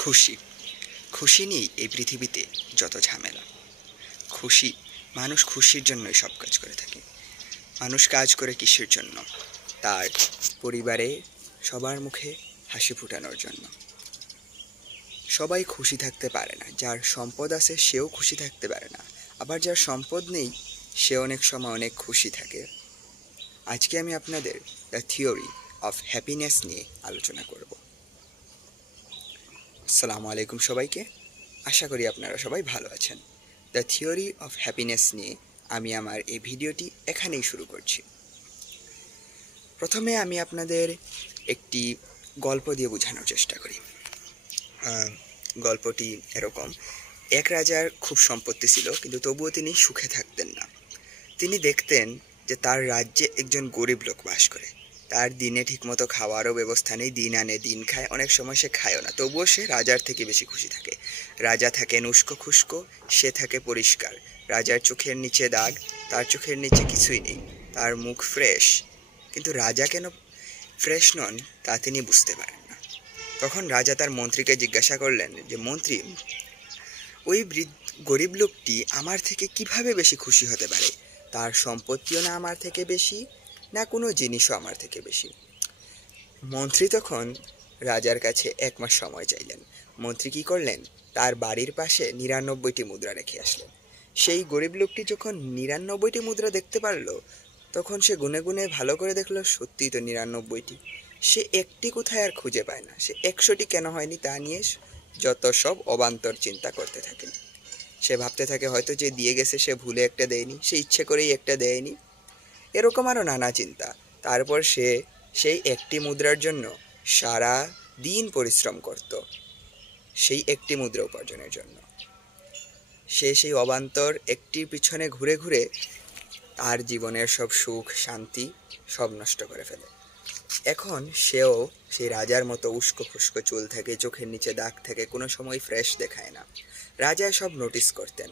খুশি। খুশি নিয়েই এই পৃথিবীতে যত ঝামেলা। খুশি, মানুষ খুশির জন্যই সব কাজ করে থাকে। মানুষ কাজ করে কিসের জন্য? তার পরিবারে, সবার মুখে হাসি ফুটানোর জন্য। সবাই খুশি থাকতে পারে না। যার সম্পদ আছে, সেও খুশি থাকতে পারে না। আবার যার সম্পদ নেই, সে অনেক সময় অনেক খুশি থাকে। আজকে আমি আপনাদের দ্য থিওরি অফ হ্যাপিনেস নিয়ে আলোচনা করব। আসসালামু আলাইকুম সবাইকে। আশা করি আপনারা সবাই ভালো আছেন। দ্য থিওরি অফ হ্যাপিনেস নিয়ে আমি আমার এই ভিডিওটি এখানেই শুরু করছি। প্রথমে আমি আপনাদের একটি গল্প দিয়ে বোঝানোর চেষ্টা করি। গল্পটি এরকম, এক রাজার খুব সম্পত্তি ছিল, কিন্তু তবুও তিনি সুখে থাকতেন না। তিনি দেখতেন যে তার রাজ্যে একজন গরিব লোক বাস করে। তার দিনে ঠিকমতো খাওয়ারও ব্যবস্থা নেই, দিন আনে দিন খায়। অনেক সময় সে খায়ও না, তবুও সে রাজার থেকে বেশি খুশি থাকে। রাজা থাকেন উস্কো খুস্কো, সে থাকে পরিষ্কার। রাজার চোখের নিচে দাগ, তার চোখের নিচে কিছুই নেই। তার মুখ ফ্রেশ। কিন্তু রাজা কেন ফ্রেশ নন, তা তিনি বুঝতে পারেন না। তখন রাজা তার মন্ত্রীকে জিজ্ঞাসা করলেন যে, মন্ত্রী, ওই গরিব লোকটি আমার থেকে কীভাবে বেশি খুশি হতে পারে? তার সম্পত্তিও না আমার থেকে বেশি? না কোনো জিনিসও আমার থেকে বেশি। মন্ত্রী তখন রাজার কাছে এক মাস সময় চাইলেন। মন্ত্রী কি করলেন? তার বাড়ির পাশে নিরানব্বইটি মুদ্রা রেখে আসলেন। সেই গরিব লোকটি যখন নিরানব্বইটি মুদ্রা দেখতে পারল, তখন সে গুনে গুনে ভালো করে দেখল, সত্যিই তো নিরানব্বইটি। সে একটি কোথায় আর খুঁজে পায় না। সে একশোটি কেন হয়নি তা নিয়ে যত সব অবান্তর চিন্তা করতে থাকে। সে ভাবতে থাকে, হয়তো যে দিয়ে গেছে সে ভুলে একটা দেয়নি, সে ইচ্ছে করেই একটা দেয়নি। এরকম আরও নানা চিন্তা। তারপর সে সেই একটি মুদ্রার জন্য সারা দিন পরিশ্রম করত, সেই একটি মুদ্রা উপার্জনের জন্য। সে সেই অবান্তর একটির পিছনে ঘুরে ঘুরে তার জীবনের সব সুখ, শান্তি সব নষ্ট করে ফেলে। এখন সেও সেই রাজার মতো উস্কো খুস্কো চুল থাকে, চোখের নিচে দাগ থাকে কোনো সময় ফ্রেশ দেখায় না। রাজা সব নোটিস করতেন।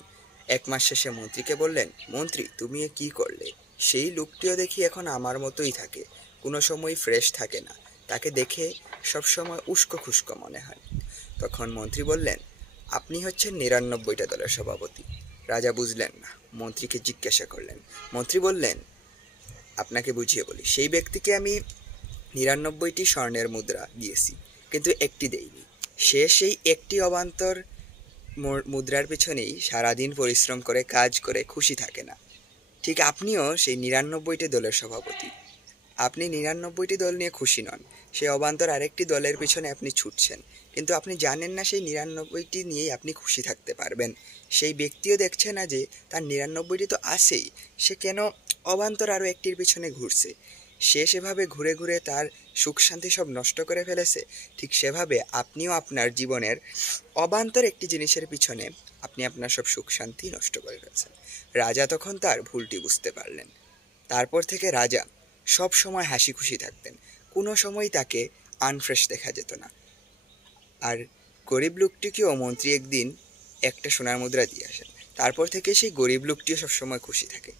এক মাস শেষে মন্ত্রীকে বললেন, মন্ত্রী, তুমি কি করলে? সেই লোকটিও দেখি এখন আমার মতোই থাকে, কোনো সময় ফ্রেশ থাকে না। তাকে দেখে সব সময় উস্কো খুস্কো মনে হয়। তখন মন্ত্রী বললেন, আপনি হচ্ছেন নিরানব্বইটা দলের সভাপতি। রাজা বুঝলেন না, মন্ত্রীকে জিজ্ঞাসা করলেন। মন্ত্রী বললেন, আপনাকে বুঝিয়ে বলি, সেই ব্যক্তিকে আমি নিরানব্বইটি স্বর্ণের মুদ্রা দিয়েছি, কিন্তু একটি দেইনি। সে সেই একটি অবান্তর মুদ্রার পেছনেই সারাদিন পরিশ্রম করে, কাজ করে, খুশি থাকে না। ঠিক আপনিও সেই নিরানব্বইটি দলের সভাপতি। আপনি নিরানব্বইটি দল নিয়ে খুশি নন। সেই অবান্তর আরেকটি দলের পিছনে আপনি ছুটছেন। কিন্তু আপনি জানেন না সেই নিরানব্বইটি নিয়েই আপনি খুশি থাকতে পারবেন। সেই ব্যক্তিও দেখছে না যে তার নিরানব্বইটি তো আছেই। সে কেন অবান্তর আরও একটির পিছনে ঘুরছে? সে সেভাবে ঘুরে ঘুরে তার সুখ শান্তি সব নষ্ট করে ফেলেছে। ঠিক সেভাবে আপনিও আপনার জীবনের অবান্তর একটি জিনিসের পিছনে আপনি আপনার সব সুখ শান্তি নষ্ট করে ফেলছেন। রাজা তখন তার ভুলটি বুঝতে পারলেন। তারপর থেকে রাজা সব সময় হাসি খুশি থাকতেন। কোনো সময় তাকে আনফ্রেশ দেখা যেত না। আর গরিব লোকটিকেও মন্ত্রী একদিন একটা সোনার মুদ্রা দিয়ে আসেন। তারপর থেকে সেই গরিব লোকটিও সবসময় খুশি থাকে।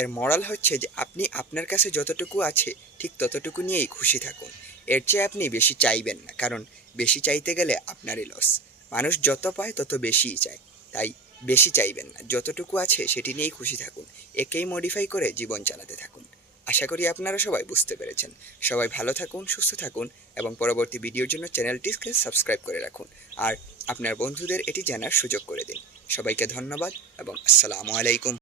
এর মরাল হচ্ছে যে আপনি আপনার কাছে যতটুকু আছে, ঠিক ততটুকু নিয়েই খুশি থাকুন। এর চেয়ে আপনি বেশি চাইবেন না, কারণ বেশি চাইতে গেলে আপনারই লস মানুষ যত পায় তত বেশিই চায়। তাই বেশি চাইবেন না, যতটুকু আছে সেটি নিয়েই খুশি থাকুন। একেই মডিফাই করে জীবন চালাতে থাকুন। আশা করি আপনারা সবাই বুঝতে পেরেছেন। সবাই ভালো থাকুন, সুস্থ থাকুন এবং পরবর্তী ভিডিওর জন্য চ্যানেলটিকে সাবস্ক্রাইব করে রাখুন। আর আপনার বন্ধুদের এটি জানার সুযোগ করে দিন। সবাইকে ধন্যবাদ এবং আসসালামু আলাইকুম।